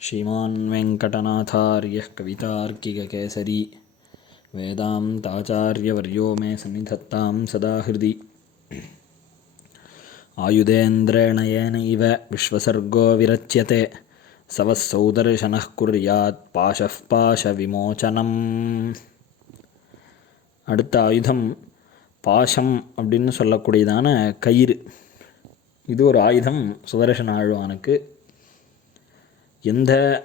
श्रीमान् वेङ्कटनाथार्यः कवितार्किककेसरी वेदान्ताचार्यवर्यो मे सन्निधत्तां सदा हृदि आयुधेन्द्रेण येनैव विश्वसर्गो विरच्यते सवः सौदर्शनः कुर्यात् पाशः पाशविमोचनम् அடுத்த ஆயுதம் பாசம் அப்படின்னு சொல்லக்கூடியதான கயிறு இது ஒரு ஆயுதம் சுதர்சன ஆழ்வானுக்கு எந்த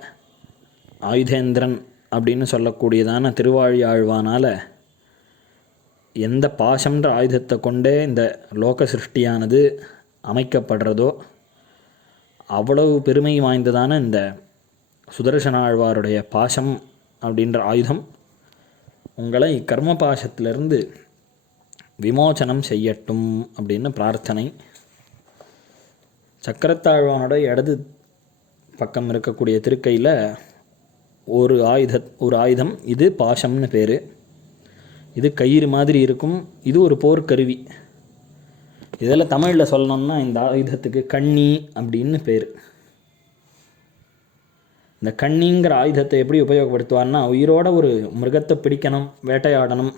ஆயுதேந்திரன் அப்படின்னு சொல்லக்கூடியதான திருவாழி ஆழ்வானால் எந்த பாசம்ன்ற ஆயுதத்தை கொண்டே இந்த லோக சிருஷ்டியானது அமைக்கப்படுறதோ அவ்வளவு பெருமை வாய்ந்ததான இந்த சுதர்சன ஆழ்வாருடைய பாசம் அப்படின்ற ஆயுதம் உங்களை கர்ம பாசத்திலிருந்து விமோச்சனம் செய்யட்டும் அப்படின்னு பிரார்த்தனை. சக்கரத்தாழ்வானோட இடது பக்கம் இருக்கக்கூடிய திருக்கையில் ஒரு ஆயுத ஒரு ஆயுதம். இது பாஷம்னு பேர். இது கயிறு மாதிரி இருக்கும். இது ஒரு போர்க்கருவி. இதில் தமிழில் சொல்லணும்னா இந்த ஆயுதத்துக்கு கண்ணி அப்படின்னு பேர். இந்த கண்ணிங்கிற ஆயுதத்தை எப்படி உபயோகப்படுத்துவார்னா உயிரோட ஒரு மிருகத்தை பிடிக்கணும் வேட்டையாடணும்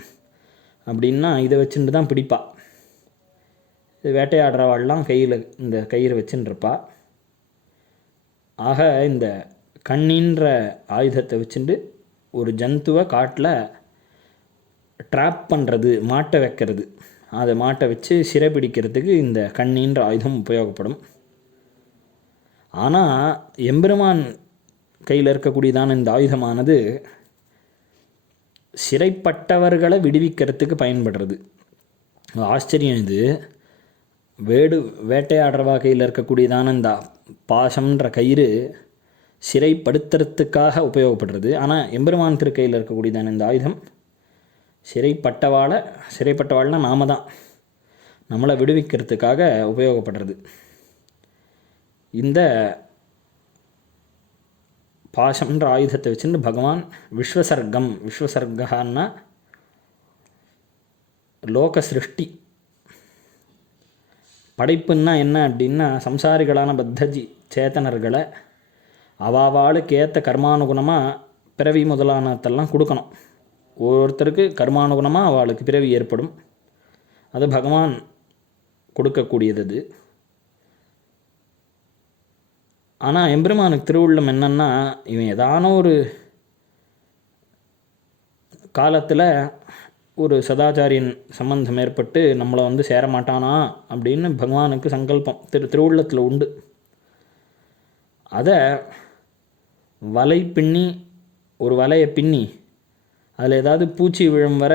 அப்படின்னா இதை வச்சுட்டு தான் பிடிப்பா. இது வேட்டையாடுறவாள்லாம் கையில் இந்த கயிறு வச்சுன்னு இருப்பாள் ஆக இந்த கண்ணின்ற ஆயுதத்தை வச்சுட்டு ஒரு ஜந்துவை காட்டில் ட்ராப் பண்ணுறது மாட்டை வைக்கிறது. அதை மாட்டை வச்சு சிறைப்பிடிக்கிறதுக்கு இந்த கண்ணின்ற ஆயுதம் உபயோகப்படும். ஆனால் எம்பெருமான் கையில் இருக்கக்கூடியதான இந்த ஆயுதமானது சிறைப்பட்டவர்களை விடுவிக்கிறதுக்கு பயன்படுறது. ஆச்சரியம் இது. வேடு வேட்டையாடுற வகையில் இருக்கக்கூடியதான இந்த பாசம்ன்ற கயிறு சிறைப்படுத்துறதுக்காக உபயோகப்படுறது. ஆனால் எம்பெருமான் திருக்கையில் இருக்கக்கூடியதான இந்த ஆயுதம்? சிறைப்பட்டவாளை சிறைப்பட்டவாள்னால் நாம தான். நம்மளை விடுவிக்கிறதுக்காக உபயோகப்படுறது. இந்த பாசம்ன்ற ஆயுதத்தை வச்சுட்டு பகவான் விஸ்வசர்க்கம் விஸ்வசர்கான்னா லோக சிருஷ்டி படைப்புன்னா என்ன அப்படின்னா சம்சாரிகளான பத்தஜி சேத்தனர்களை அவாவாளுக்கு ஏற்ற கர்மானுகுணமாக பிறவி முதலானதெல்லாம் கொடுக்கணும். ஒவ்வொருத்தருக்கு கர்மானுகுணமாக அவளுக்கு பிறவி ஏற்படும். அது பகவான் கொடுக்கக்கூடியது அது. ஆனால் எம்பெருமானுக்கு திருவுள்ளம் என்னன்னா இவன் ஏதான ஒரு காலத்தில் ஒரு சதாச்சாரியன் சம்பந்தம் ஏற்பட்டு நம்மளை வந்து சேரமாட்டானா அப்படின்னு பகவானுக்கு சங்கல்பம். திரு திருவுள்ளத்தில் உண்டு. அதை வலை பின்னி ஒரு வலையை பின்னி அதில் ஏதாவது பூச்சி விழும் வர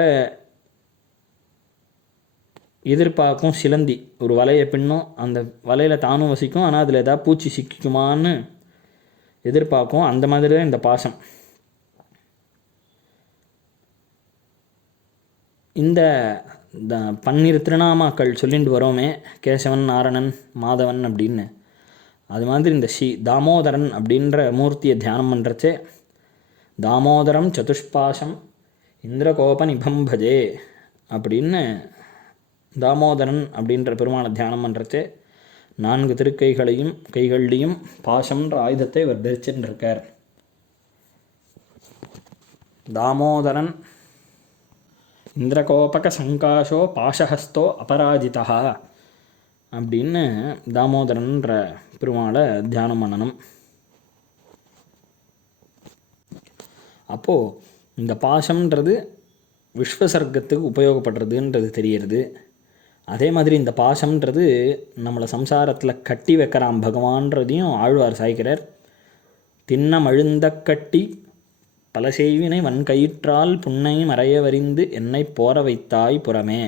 எதிர்பார்க்கும் சிலந்தி. ஒரு வலையை பின்னும் அந்த வலையில் தானும் வசிக்கும் ஆனால் அதில் ஏதாவது பூச்சி சிக்கிக்குமான்னு எதிர்பார்க்கும். அந்த மாதிரி தான் இந்த பாசம். இந்த த பன்னிரு திருநாமாக்கள் சொல்லிட்டு வரோமே கேசவன் நாரணன் மாதவன் அப்படின்னு. அது மாதிரி இந்த ஸ்ரீ தாமோதரன் அப்படின்ற மூர்த்தியை தியானம் பண்ணுறச்சே தாமோதரம் சதுஷ்பாசம் இந்திரகோப நிபம்பஜே அப்படின்னு தாமோதரன் அப்படின்ற பெருமானை தியானம் பண்ணுறச்சே நான்கு திருக்கைகளையும் கைகள்லையும் பாசம்ன்ற ஆயுதத்தை இவர் தரிச்சுட்டு இருக்கார் தாமோதரன் இந்திரகோபகசங்காசோ சங்காஷோ அபராஜிதா அப்படின்னு தாமோதரன்ற பெருமாளை தியானம் பண்ணணும். அப்போது இந்த பாசம்ன்றது விஸ்வசர்க்கத்துக்கு உபயோகப்படுறதுன்றது தெரியறது அதே மாதிரி இந்த பாசம்ன்றது நம்மளை சம்சாரத்தில் கட்டி வைக்கிறான் பகவான்றதையும் ஆழ்வார் சாய்க்கிறார். தின்னமழுந்த கட்டி பல செய்வினை வன்கயிற்றால் புன்னை மறையவறிந்து என்னை போற வைத்தாய் புறமே.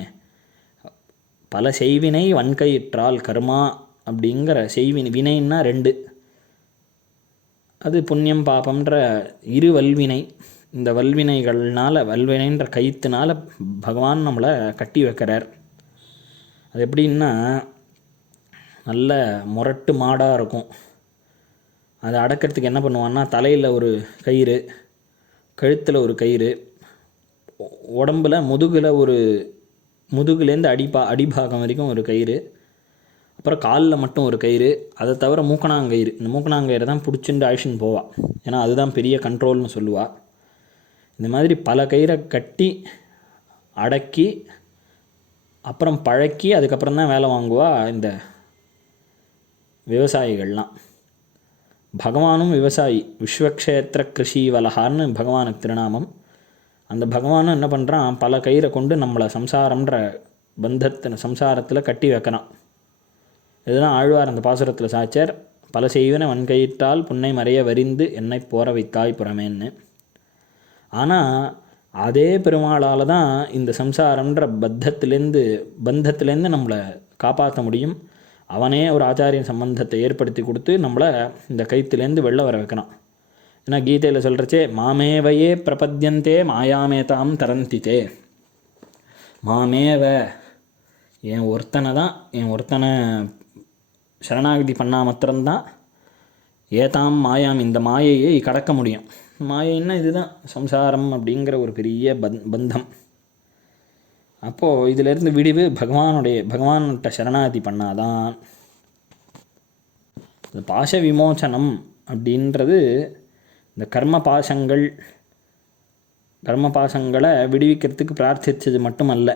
பல செய்வினை வன்கயிற்றால் கர்மா அப்படிங்கிற செய்வினை வினைன்னா ரெண்டு. அது புண்ணியம் பாபம்ன்ற இரு வல்வினை. இந்த வல்வினைகள்னால் வல்வினைன்ற கயிற்றுனால பகவான் நம்மளை கட்டி வைக்கிறார். அது எப்படின்னா நல்ல முரட்டு மாடாக இருக்கும். அதை அடக்கிறதுக்கு என்ன பண்ணுவான்னா தலையில் ஒரு கயிறு கழுத்தில் ஒரு கயிறு உடம்பில் முதுகில் ஒரு முதுகுலேருந்து அடிப்பா அடிபாகம் வரைக்கும் ஒரு கயிறு அப்புறம் காலில் மட்டும் ஒரு கயிறு அதை தவிர மூக்கணாங்கயிறு. இந்த மூக்கணாங்கயிறு தான் பிடிச்சிட்டு அழிச்சின்னு போவாள் ஏன்னா அதுதான் பெரிய கண்ட்ரோல்னு சொல்லுவாள் இந்த மாதிரி பல கயிறை கட்டி அடக்கி அப்புறம் பழக்கி அதுக்கப்புறம் தான் வேலை வாங்குவா இந்த விவசாயிகள்லாம். பகவானும் விவசாயி விஸ்வக்ஷேத்திர கிருஷி வலஹான்னு பகவானுக்கு திருநாமம். அந்த பகவானும் என்ன பண்ணுறான் பல கயிறை கொண்டு நம்மளை சம்சாரம்ன்ற பந்தத்தின சம்சாரத்தில் கட்டி வைக்கிறான். இதுதான் ஆழ்வார் அந்த பாசுரத்தில் சாச்சார் பல செய்வன வன்கையிட்டால் புன்னை மறைய வரிந்து என்னை போற வைத்தாய் புறமேன்னு. ஆனால் அதே பெருமாளால் தான் இந்த சம்சாரம்ன்ற பத்தத்திலேருந்து பந்தத்திலேருந்து நம்மளை காப்பாற்ற முடியும். அவனே ஒரு ஆச்சாரியன் சம்பந்தத்தை ஏற்படுத்தி கொடுத்து நம்மளை இந்த கைத்துலேருந்து வெளில வர வைக்கணும். ஏன்னா கீதையில் சொல்கிறச்சே மாமேவையே பிரபத்யந்தே மாயாமேதாம் தரந்தித்தே. மாமேவ என் ஒருத்தனை தான் என் ஒருத்தனை சரணாகதி பண்ணால் மாத்திரம்தான் ஏதாம் மாயாம் இந்த மாயையை கடக்க முடியும். மாயைன்னா இதுதான்? சம்சாரம் அப்படிங்கிற ஒரு பெரிய பந் பந்தம். அப்போது இதிலிருந்து விடிவு பகவானுடைய பகவான்கிட்ட சரணாதி பண்ணாதான். இந்த பாச விமோசனம் அப்படின்றது இந்த கர்ம பாசங்கள் கர்ம பாசங்களை விடுவிக்கிறதுக்கு பிரார்த்தித்தது மட்டுமல்ல.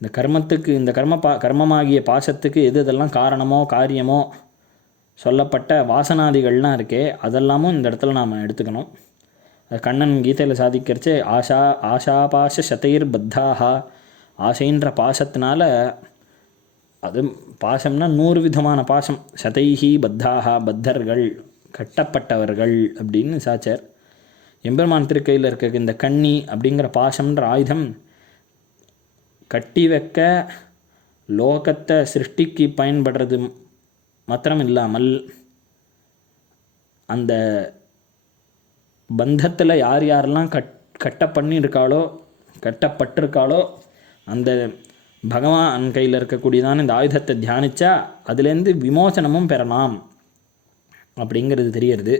இந்த கர்மத்துக்கு இந்த கர்ம பா கர்மமாகிய பாசத்துக்கு எது இதெல்லாம் காரணமோ காரியமோ சொல்லப்பட்ட வாசனாதிகள்லாம் இருக்கே அதெல்லாமும் இந்த இடத்துல நாம் எடுத்துக்கணும். கண்ணன் கீதையில் சாதிக்கிறச்சு ஆஷா ஆஷாபாச சதைர் பத்தாகா ஆசைன்ற பாசத்தினால அது பாசம்னா நூறு விதமான பாசம். சதைஹி பத்தாகா பத்தர்கள் கட்டப்பட்டவர்கள் அப்படின்னு சாச்சர். எம்பெருமான் திருக்கையில் இருக்க இந்த கண்ணி அப்படிங்கிற பாசம்ன்ற ஆயுதம் கட்டி வைக்க லோகத்தை சிருஷ்டிக்கு பயன்படுறது மாத்திரம் இல்லாமல் அந்த பந்தத்தில் யார் யாரெல்லாம் கட் கட்ட பண்ணியிருக்காளோ கட்டப்பட்டிருக்காளோ அந்த பகவான் கையில் இருக்கக்கூடியதான இந்த ஆயுதத்தை தியானித்தா அதுலேருந்து விமோசனமும் பெறலாம் அப்படிங்கிறது தெரியறது.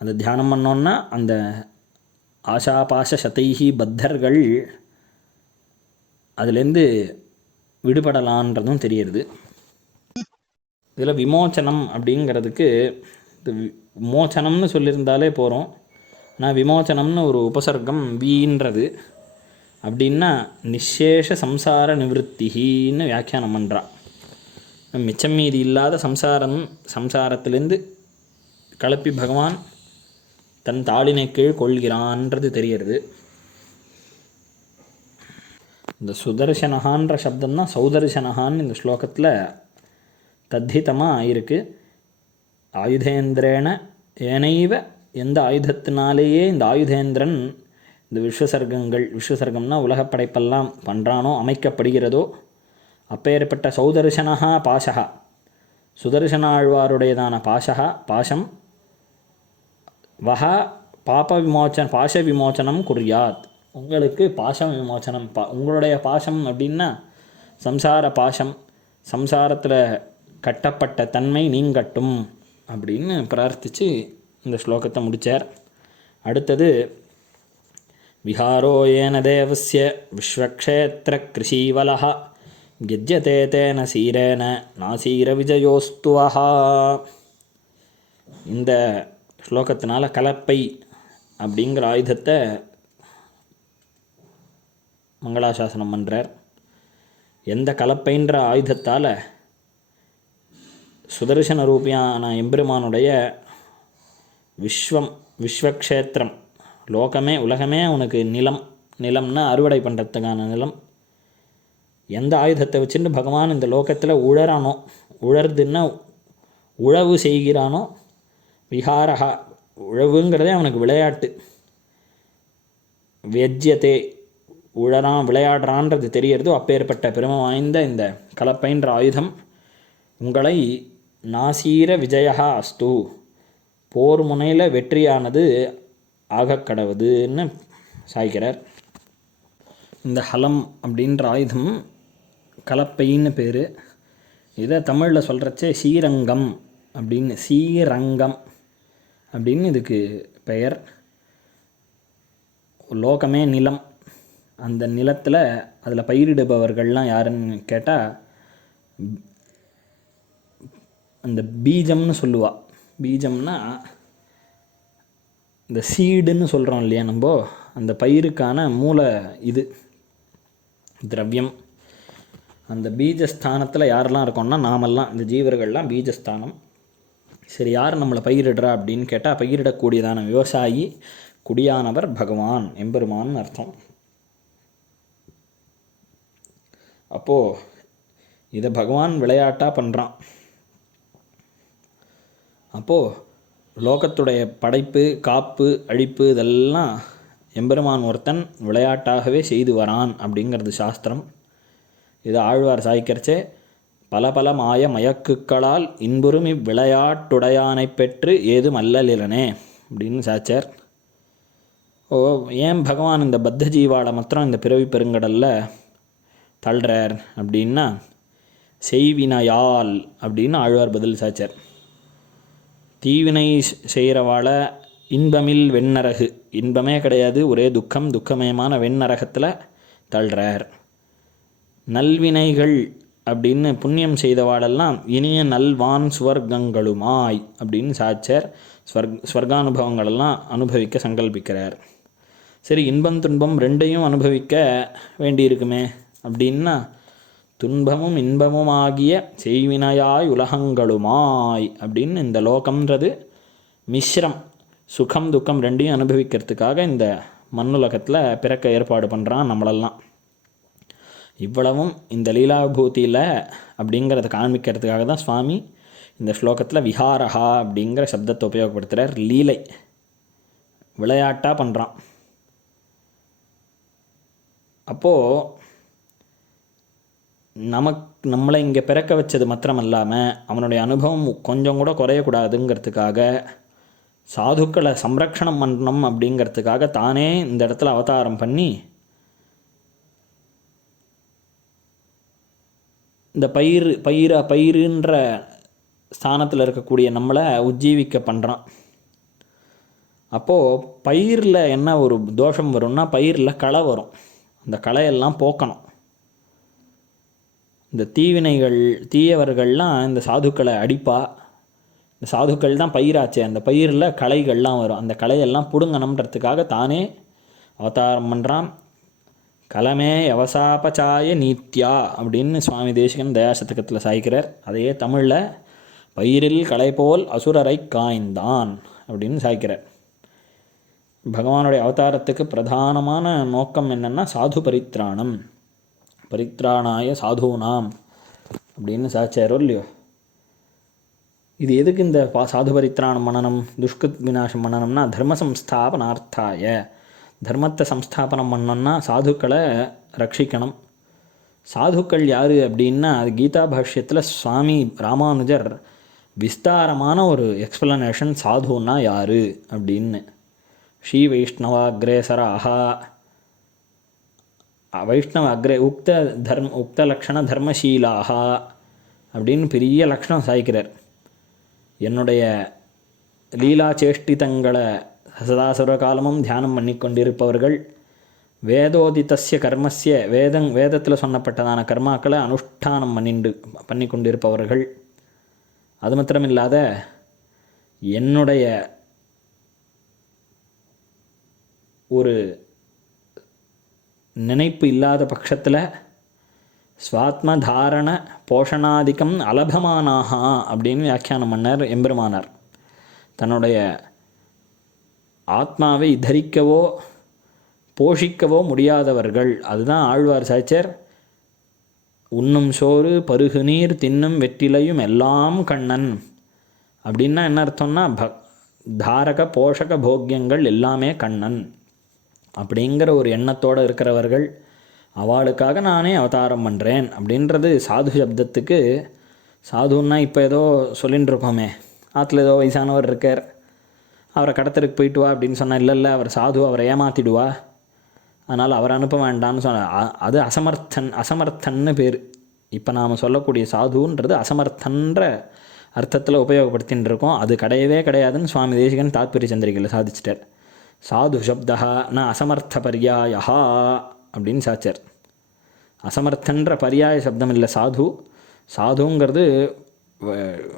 அந்த தியானம் பண்ணோன்னா அந்த ஆஷாபாச சதைஹி பத்தர்கள் அதுலேருந்து விடுபடலான்றதும் தெரியறது. இதில் விமோச்சனம் அப்படிங்கிறதுக்கு மோச்சனம்னு சொல்லியிருந்தாலே போகிறோம் நான் விமோச்சனம்னு ஒரு உபசர்க்கம் வீன்றது. அப்படின்னா நிசேஷ சம்சார நிவృத்தின்னு வியாக்கியானம் பண்ணுறான் மிச்சம் மீதி இல்லாத சம்சாரம் சம்சாரத்திலேருந்து கலப்பி பகவான் தன் தாளினை கீழ் கொள்கிறான்றது தெரியறது. இந்த சுதர்சனகான்ற சப்தம் தான் சௌதர்சனகான்னு இந்த ஸ்லோகத்தில் தத்திதமாக ஆயிருக்கு ஆயுதேந்திரேன ஏனைவ எந்த ஆயுதத்தினாலேயே இந்த ஆயுதேந்திரன் இந்த விஸ்வசர்க்கங்கள் விஸ்வசர்க்கம்னா உலகப் படைப்பெல்லாம் பண்ணுறானோ அமைக்கப்படுகிறதோ அப்பேற்பட்ட சௌதர்சனஹா பாசகா சுதர்சனாழ்வாருடையதான பாசகா பாசம் வஹா பாப விமோச்சன பாச விமோச்சனம் குறியாத் உங்களுக்கு பாசம் விமோச்சனம் பா உங்களுடைய பாசம் அப்படின்னா சம்சார பாசம் சம்சாரத்தில் கட்டப்பட்ட தன்மை நீங்கட்டும். அப்படின்னு பிரார்த்தித்து இந்த ஸ்லோகத்தை முடித்தார் அடுத்தது விஹாரோ ஏன தேவசிய விஸ்வக்ஷேத்திர கிருஷீவலः கெஜ்யதே தேன சீரேன நாசீர விஜயோஸ்துவஹா. இந்த ஸ்லோகத்தினால கலப்பை அப்படிங்கிற ஆயுதத்தை மங்களாசாசனம் பண்ணுறார் எந்த கலப்பைன்ற ஆயுதத்தால் சுதர்சன ரூபியான எம்பெருமானுடைய விஸ்வம் விஸ்வக்ஷேத்திரம். லோகமே உலகமே அவனுக்கு நிலம் நிலம்னா அறுவடை பண்ணுறதுக்கான நிலம். எந்த ஆயுதத்தை வச்சுட்டு பகவான் இந்த லோகத்தில் உழறானோ உழறதுன்னா உழவு செய்கிறானோ விஹாரஹா உழவுங்கிறதே அவனுக்கு விளையாட்டு. வெஜ்யத்தை உழறான் விளையாடுறான்றது தெரியறதோ அப்பேற்பட்ட பெருமை வாய்ந்த இந்த கலப்பைன்ற ஆயுதம். உங்களை நாசீர விஜயா அஸ்து. போர் முனையில் வெற்றியானது ஆகக்கடவுதுன்னு சாய்க்கிறார் இந்த ஹலம் அப்படின்ற ஆயுதம் கலப்பைன்னு பேர். இதை தமிழில் சொல்கிறச்சே ஸ்ரீரங்கம் அப்படின்னு ஸ்ரீரங்கம் அப்படின்னு இதுக்கு பெயர். லோகமே நிலம். அந்த நிலத்தில் அதில் பயிரிடுபவர்கள்லாம் யாருன்னு கேட்டால் அந்த பீஜம்னு சொல்லுவா. பீஜம்னா இந்த சீடுன்னு சொல்கிறோம் இல்லையா நம்ம? அந்த பயிருக்கான மூளை இது திரவியம். அந்த பீஜஸ்தானத்தில் யாரெல்லாம் இருக்கோம்னா நாமெல்லாம் இந்த ஜீவர்கள்லாம் பீஜஸ்தானம். சரி யார் நம்மளை பயிரிடுறா அப்படின்னு கேட்டால் பயிரிடக்கூடியதான விவசாயி குடியானவர் பகவான் எம்பெருமான் அர்த்தம். அப்போது இதை பகவான் விளையாட்டாக பண்ணுறான் அப்போது லோகத்துடைய படைப்பு காப்பு அழிப்பு இதெல்லாம் எம்பெருமான் ஒருத்தன் விளையாட்டாகவே செய்து வரான் அப்படிங்கிறது சாஸ்திரம். இது ஆழ்வார் சாய்க்கிறச்சே பல பல மாய மயக்குக்களால் இன்புறும் இவ்விளையாட்டுடையானை பெற்று ஏதும் அல்லலிலனே அப்படின்னு சாச்சார். ஓ ஏன் பகவான் இந்த பத்த ஜீவாளை மாத்திரம் இந்த பிறவி பெருங்கடலில் தள்ளுறார் அப்படின்னா செய்வினையால் அப்படின்னு ஆழ்வார் பதில் சாச்சார். தீவினை செய்கிறவாளை இன்பமில் வெண்ணரகு. இன்பமே கிடையாது ஒரே துக்கம் துக்கமயமான வெண்ணரகத்தில் தள்ளுறார். நல்வினைகள் அப்படின்னு புண்ணியம் செய்தவாளெல்லாம் இனிய நல்வான் சுவர்க்கங்களுமாய் அப்படின்னு சாச்சர் ஸ்வர்க் ஸ்வர்கானுபவங்களெல்லாம் அனுபவிக்க சங்கல்பிக்கிறார். சரி இன்பம் துன்பம் ரெண்டையும் அனுபவிக்க வேண்டியிருக்குமே அப்படின்னா துன்பமும் இன்பமுமாகிய செய்வினையாய் உலகங்களுமாய் அப்படின்னு இந்த லோகம்ன்றது மிஸ்ரம் சுகம் துக்கம் ரெண்டையும் அனுபவிக்கிறதுக்காக இந்த மண்ணுலகத்தில் பிறக்க ஏற்பாடு பண்ணுறான் நம்மளெல்லாம். இவ்வளவும் இந்த லீலாபூதியில் அப்படிங்கிறத காண்பிக்கிறதுக்காக தான் சுவாமி இந்த ஸ்லோகத்தில் விஹாரஹா அப்படிங்கிற சப்தத்தை உபயோகப்படுத்துகிறார் லீலை விளையாட்டாக பண்ணுறான் அப்போது நமக் நம்மளை இங்கே பிறக்க வச்சது மாத்திரமல்லாமல் அவனுடைய அனுபவம் கொஞ்சம் கூட குறையக்கூடாதுங்கிறதுக்காக சாதுக்களை சம்ரக்ஷணம் பண்ணணும் அப்படிங்கிறதுக்காக தானே இந்த இடத்துல அவதாரம் பண்ணி இந்த பயிர் பயிர பயிருன்ற ஸ்தானத்தில் இருக்கக்கூடிய நம்மளை உஜ்ஜீவிக்க பண்ணுறான் அப்போது பயிரில் என்ன ஒரு தோஷம் வரும்னா பயிரில் களை வரும். அந்த களையெல்லாம் போக்கணும். இந்த தீவினைகள் தீயவர்கள்லாம் இந்த சாதுக்களை அடிப்பா. இந்த சாதுக்கள் தான் பயிராச்சே. அந்த பயிரில் களைகள்லாம் வரும். அந்த களையெல்லாம் பிடுங்கணுன்றதுக்காக தானே அவதாரம் பண்ணுறான் கலமே எவசாபச்சாய நீத்யா அப்படின்னு சுவாமி தேசிகன் தயாசதகத்தில் சாய்க்கிறார். அதையே தமிழில் பயிரில் கலை போல் அசுரரை காய்ந்தான் அப்படின்னு சாய்க்கிறார். பகவானுடைய அவதாரத்துக்கு பிரதானமான நோக்கம் என்னென்னா சாது பரித்ராணம் பரித்ராணாய சாதுனாம் அப்படின்னு சாச்சாரோ இல்லையோ? இது எதுக்கு இந்த பா சாது பரித்ராண மன்னனம் துஷ்கத் விநாசம் பண்ணணும்னா தர்ம சம்ஸ்தாபனார்த்தாய தர்மத்தை சம்ஸ்தாபனம் பண்ணோம்னா சாதுக்களை ரட்சிக்கணும். சாதுக்கள் யார் அப்படின்னா அது கீதா பாஷ்யத்தில் சுவாமி ராமானுஜர் விஸ்தாரமான ஒரு எக்ஸ்பிளனேஷன் சாதுன்னா யார் அப்படின்னு. ஸ்ரீ வைஷ்ணவாக்ரேசராக வைஷ்ணவ அக்ரே உக்த தர்ம உக்த லக்ஷண தர்மசீலாக அப்படின்னு பெரிய லக்ஷணம் சாய்க்கிறார். என்னுடைய லீலா சேஷ்டிதங்களை சதா சர்வகாலமும் தியானம் பண்ணி கொண்டிருப்பவர்கள் வேதோதித்தஸ்ய கர்மசிய வேதங் வேதத்தில் சொன்னப்பட்டதான கர்மாக்களை அனுஷ்டானம் பண்ணிண்டு பண்ணி கொண்டிருப்பவர்கள். அது மாத்திரமில்லாத என்னுடைய ஒரு நினைப்பு இல்லாத பட்சத்தில் ஸ்வாத்ம தாரண போஷணாதிக்கம் அலபமானாகா அப்படின்னு வியாக்கியானம் பண்ணார் எம்பெருமானார். தன்னுடைய ஆத்மாவை தரிக்கவோ போஷிக்கவோ முடியாதவர்கள். அதுதான் ஆழ்வார் சாச்சர் உண்ணும் சோறு பருகு நீர் தின்னும் வெற்றிலையும் எல்லாம் கண்ணன். அப்படின்னா என்ன அர்த்தம்னா ப தாரக போஷக போக்கியங்கள் எல்லாமே கண்ணன். அப்படிங்கிற ஒரு எண்ணத்தோடு இருக்கிறவர்கள் அவளுக்காக நானே அவதாரம் பண்ணுறேன் அப்படின்றது சாது சப்தத்துக்கு சாதுன்னா இப்போ ஏதோ சொல்லின்னு இருப்போமே ஆற்றுல ஏதோ வயசானவர் இருக்கார் அவரை கடத்தருக்கு போயிட்டு வா அப்படின்னு சொன்னால் இல்லை இல்லை அவர் சாது அவரை ஏமாற்றிடுவா அதனால் அவரை அனுப்ப வேண்டாம்னு சொன்ன அது அசமர்த்தன் அசமர்த்தன்னு பேர். இப்போ நாம் சொல்லக்கூடிய சாதுன்றது அசமர்த்தன்ற அர்த்தத்தில் உபயோகப்படுத்தின்னு இருக்கோம். அது கிடையவே கிடையாதுன்னு சுவாமி தேசிகன் தாத்பரிய சந்திரிகையில் சாதிச்சிட்டார். சாது சப்தா ந அசமர்த்த பரியாயா அப்படின்னு சாச்சார். அசமர்த்தன்ற பரியாய சப்தம் இல்லை சாது. சாதுங்கிறது வ-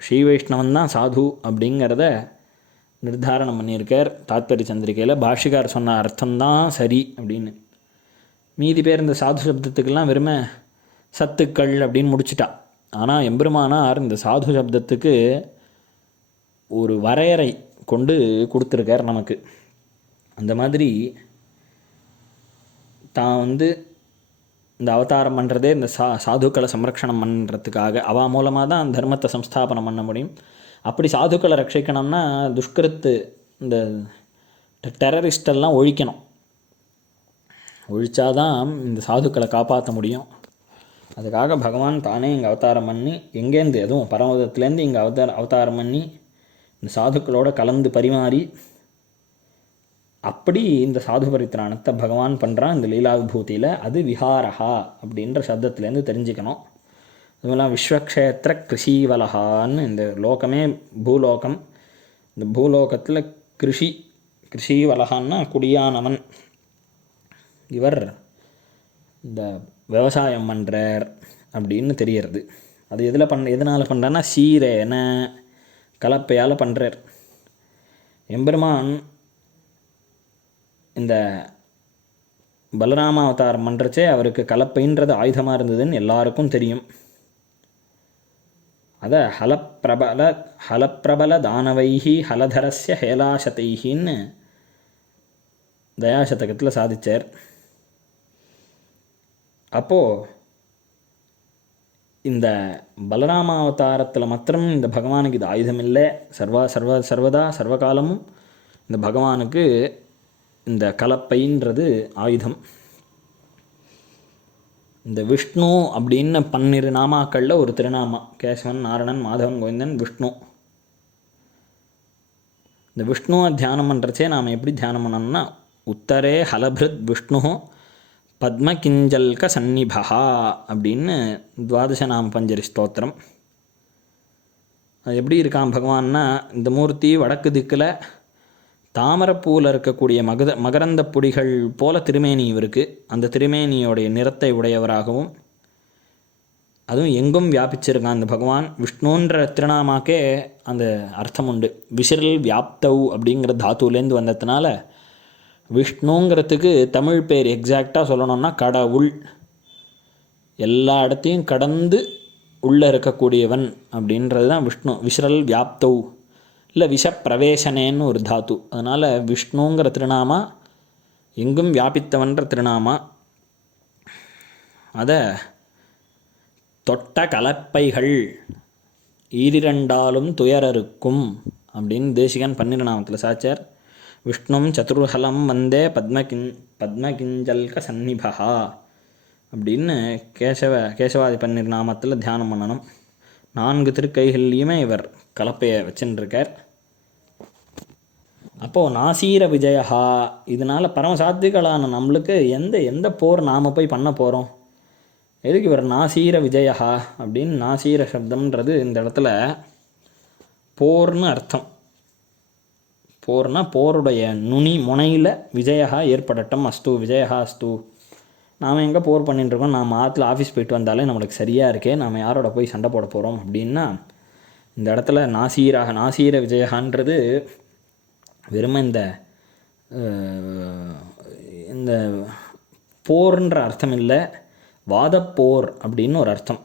ஸ்ரீ வைஷ்ணவன் தான் சாது அப்படிங்கிறத நிர்தாரணம் பண்ணியிருக்கார் தாத்பரிய சந்திரிகையில். பாஷிகார் சொன்ன அர்த்தம்தான் சரி அப்படின்னு. மீதி பேர் இந்த சாது சப்தத்துக்கெல்லாம் வெறுமை சத்துக்கள் அப்படின்னு முடிச்சிட்டா. ஆனால் எம்பெருமானார் இந்த சாது சப்தத்துக்கு ஒரு வரையறை கொண்டு கொடுத்துருக்கார் நமக்கு. அந்த மாதிரி தான் வந்து இந்த அவதாரம் பண்ணுறதே இந்த சா சாதுக்களை சம்ரக்ஷணம் பண்ணுறதுக்காக அவா மூலமாக தான் தர்மத்தை சம்ஸ்தாபனம் பண்ண முடியும். அப்படி சாதுக்களை ரட்சிக்கணும்னா துஷ்கருத்து இந்த டெரரிஸ்டெல்லாம் ஒழிக்கணும். ஒழிச்சாதான் இந்த சாதுக்களை காப்பாற்ற முடியும். அதுக்காக பகவான் தானே இங்கே அவதாரம் பண்ணி எங்கேருந்து எதுவும் பரமதத்துலேருந்து இங்கே அவதார அவதாரம் பண்ணி இந்த சாதுக்களோட கலந்து பரிமாறி அப்படி இந்த சாது பரித்திராணத்தை பகவான் பண்ணுறான் இந்த லீலாவிபூதியில். அது விஹாரஹா அப்படின்ற சப்தத்துலேருந்து தெரிஞ்சுக்கணும். அதுமெல்லாம் விஸ்வக்ஷேத்திர கிருஷிவலகான்னு இந்த லோகமே பூலோகம். இந்த பூலோகத்தில் கிருஷி கிருஷிவலகான்னா குடியானவன். இவர் இந்த விவசாயம் பண்ணுறார் அப்படின்னு தெரியறது அது எதில் பண்ண எதனால் பண்ணுறான்னா சீரேன கலப்பையால் பண்ணுறார் எம்பெருமான் இந்த பலராம அவதாரம் பண்ணுறச்சே அவருக்கு கலப்பைன்றது ஆயுதமாக இருந்ததுன்னு எல்லாருக்கும் தெரியும். அதை ஹலப்பிரபல ஹலப்பிரபல தானவைஹி ஹலதரஸ்ய ஹேலாசதைஹின்னு தயாசதகத்தில் சாதித்தார் அப்போது இந்த பலராம அவதாரத்தில் மாத்திரம் இந்த பகவானுக்கு இது ஆயுதம் இல்லை சர்வா சர்வ சர்வதா சர்வகாலமும் இந்த பகவானுக்கு இந்த கலப்பைன்றது ஆயுதம். இந்த விஷ்ணு அப்படின்னு பன்னிரு நாமாக்களில் ஒரு திருநாமா கேசவன் நாரணன் மாதவன் கோவிந்தன் விஷ்ணு. இந்த விஷ்ணுவை தியானம் பண்ணுறச்சே நாம் எப்படி தியானம் பண்ணணும்னா உத்தரே ஹலபிருத் விஷ்ணு பத்மகிஞ்சல்க சந்நிபா அப்படின்னு துவாதச நாம பஞ்சரி ஸ்தோத்திரம். அது எப்படி இருக்கான் பகவான்னா இந்த மூர்த்தி வடக்கு திக்கில் தாமரப்பூவில் இருக்கக்கூடிய மகத மகரந்த பொடிகள் போல திருமேனி இவருக்கு. அந்த திருமேனியோடைய நிறத்தை உடையவராகவும் அதுவும் எங்கும் வியாபிச்சிருக்கான் அந்த பகவான். விஷ்ணுன்ற திருநாமாக்கே அந்த அர்த்தம் உண்டு. விசிறல் வியாப்தவ் அப்படிங்கிற தாத்துலேருந்து வந்ததுனால விஷ்ணுங்கிறதுக்கு தமிழ் பேர் எக்ஸாக்டாக சொல்லணும்னா கடவுள். எல்லா இடத்தையும் கடந்து உள்ளே இருக்கக்கூடியவன் அப்படின்றது தான் விஷ்ணு விசிறல் வியாப்தவ் இல்லை விஷப்பிரவேசனேன்னு ஒரு தாத்து. அதனால் விஷ்ணுங்கிற திருநாமா எங்கும் வியாபித்தவன்ற திருநாமா அதை தொட்ட கலப்பைகள் ஈரிரண்டாலும் துயரருக்கும் அப்படின்னு தேசிகன் பன்னிரநாமத்தில் சாச்சார் விஷ்ணும் சதுர்ஹலம் வந்தே பத்மகிஞ் பத்மகிஞ்சல்க சந்நிபா அப்படின்னு கேசவ கேசவாதி பன்னீர் நாமத்தில் தியானம் பண்ணணும். நான்கு திருக்கைகள்லையுமே இவர் கலப்பையை வச்சுருக்கார் அப்போது நாசீர விஜயா இதனால் பரமசாத்விகளான நம்மளுக்கு எந்த எந்த போர் நாம் போய் பண்ண போகிறோம் எதுக்கு இவர் நாசீர விஜயா அப்படின்னு நாசீர சப்தம்ன்றது இந்த இடத்துல போர்னு அர்த்தம். போர்னால் போருடைய நுனி முனையில் விஜயகா ஏற்படட்டும் அஸ்து விஜயகா அஸ்து. நாம் எங்கே போர் பண்ணிட்டுருக்கோம் நாம் ஆற்றுல ஆஃபீஸ் போயிட்டு வந்தாலே நம்மளுக்கு சரியாக இருக்கே நாம் யாரோட போய் சண்டை போட போகிறோம் அப்படின்னா இந்த இடத்துல நாசீராக நாசீர விஜயகான்றது வெறுமை இந்த இந்த போர்ன்ற அர்த்தம் இல்லை வாதப்போர் அப்படின்னு ஒரு அர்த்தம்.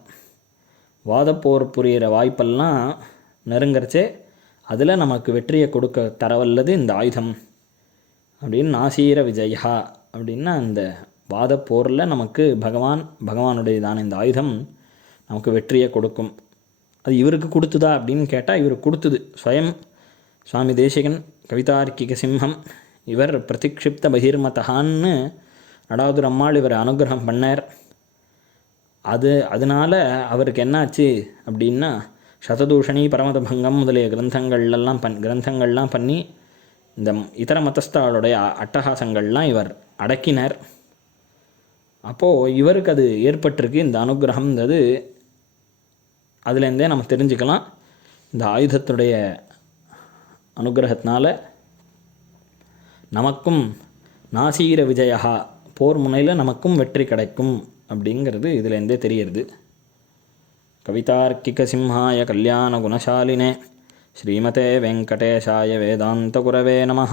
வாதப்போர் புரிகிற வாய்ப்பெல்லாம் நெருங்கிறச்சே அதில் நமக்கு வெற்றியை கொடுக்க தரவல்லது இந்த ஆயுதம். அப்படின்னு நாசீர விஜயா அப்படின்னா இந்த வாதப்போரில் நமக்கு பகவான் பகவானுடையதான இந்த ஆயுதம் நமக்கு வெற்றியை கொடுக்கும். அது இவருக்கு கொடுத்துதா அப்படின்னு கேட்டால் இவருக்கு கொடுத்தது. ஸ்வயம் சுவாமி தேசிகன் கவிதார்க்கிக சிம்ஹம் இவர் பிரதிக்ஷிப்த பகிர்மதகான்னு நடாதுர் அம்மாள் இவர் அனுகிரகம் பண்ணார். அது அதனால் அவருக்கு என்னாச்சு அப்படின்னா சததூஷணி பரமதபங்கம் முதலிய கிரந்தங்கள்லாம் பண் கிரந்தங்கள்லாம் பண்ணி இந்த இதர மதஸ்தாளுடைய அட்டகாசங்கள்லாம் இவர் அடக்கினார். அப்போது இவருக்கு அது ஏற்பட்டிருக்கு இந்த அனுகிரகம்ன்றது அதுலேருந்தே நம்ம தெரிஞ்சுக்கலாம். இந்த ஆயுதத்துடைய அனுகிரகத்தினால நமக்கும் நாசீர விஜயா போர் முனையில் நமக்கும் வெற்றி கிடைக்கும் அப்படிங்கிறது இதுலேருந்தே தெரியுது ಕವಿತಾರ್ಕಿಕ ಸಿಂಹಾಯ ಕಲ್ಯಾಣಗುಣಶಾಲಿನೇ ಶ್ರೀಮತೆ ವೆಂಕಟೇಶಾಯ ವೇದಾಂತಗುರವೇ ನಮಃ